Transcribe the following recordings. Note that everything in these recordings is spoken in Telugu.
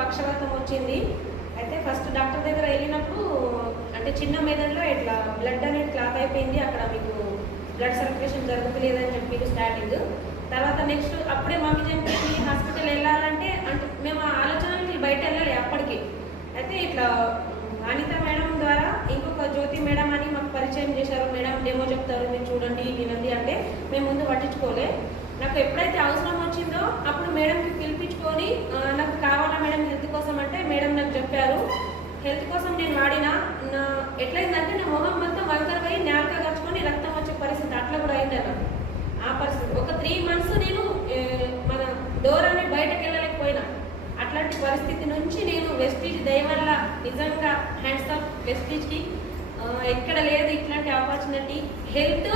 పక్షవాతం వచ్చింది. అయితే ఫస్ట్ డాక్టర్ దగ్గర వెళ్ళినప్పుడు అంటే చిన్న మెదడులో ఇట్లా బ్లడ్ అనేది క్లాత్ అయిపోయింది, అక్కడ మీకు బ్లడ్ సర్క్యులేషన్ జరుగుతలేదని చెప్పి స్టార్టింగ్. తర్వాత నెక్స్ట్ అప్పుడే మమ్మీ చనిపోయింది, హాస్పిటల్ వెళ్ళాలంటే అంటే మేము ఆలోచనకి బయట వెళ్ళాలి అప్పటికి. అయితే ఇట్లా అనిత మేడం ద్వారా ఇంకొక జ్యోతి మేడం అని మాకు పరిచయం చేశారు. మేడం డెమో చెప్తారు, మీరు చూడండి వినండి అంటే మేము ముందు పట్టించుకోలే. నాకు ఎప్పుడైతే అవసరం వచ్చిందో అప్పుడు మేడంకి పిలిపించుకొని నాకు కావాలా మేడం హెల్త్ కోసం అంటే మేడం నాకు చెప్పారు. హెల్త్ కోసం నేను వాడినా ఎట్లయిందంటే నా మొహం మొత్తం వంకర పోయి నేలక గచ్చుకొని రక్తం వచ్చే పరిస్థితి అట్లా కూడా అయింది నాకు. ఆ పరిస్థితి ఒక 3 months నేను మన డోర్ అనేది బయటకు వెళ్ళలేకపోయినా. అట్లాంటి పరిస్థితి నుంచి నేను వెస్టీజ్ దయ వల్ల నిజంగా హ్యాండ్స్ ఆఫ్ వెస్టీజ్కి. ఎక్కడ లేదు ఇట్లాంటి ఆపర్చునిటీ. హెల్త్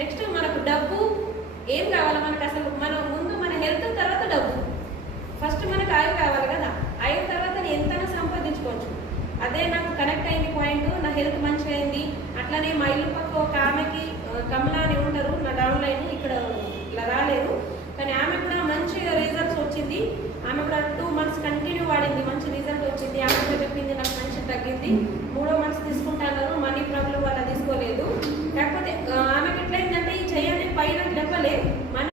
నెక్స్ట్ మనకు డబ్బు ఏం కావాలి మనకు, అసలు మన ముందు మన హెల్త్ తర్వాత డబ్బు. ఫస్ట్ మనకు ఆయువు కావాలి కదా, ఆయువు తర్వాత నేను ఎంతైనా సంపాదించుకోవచ్చు. అదే నాకు కనెక్ట్ అయింది పాయింట్. నా హెల్త్ మంచిగా అయింది. అట్లనే మా ఇల్లు పక్క ఒక ఆమెకి కమలా అని ఉంటారు, నా డౌన్ లైన్ ఇక్కడ ఇలా రాలేదు, కానీ ఆమె కూడా మంచి రిజల్ట్స్ వచ్చింది. ఆమె కూడా 2 months కంటిన్యూ వాడింది, మంచి రిజల్ట్ వచ్చింది. ఆమె చెప్పింది నాకు మంచి తగ్గింది.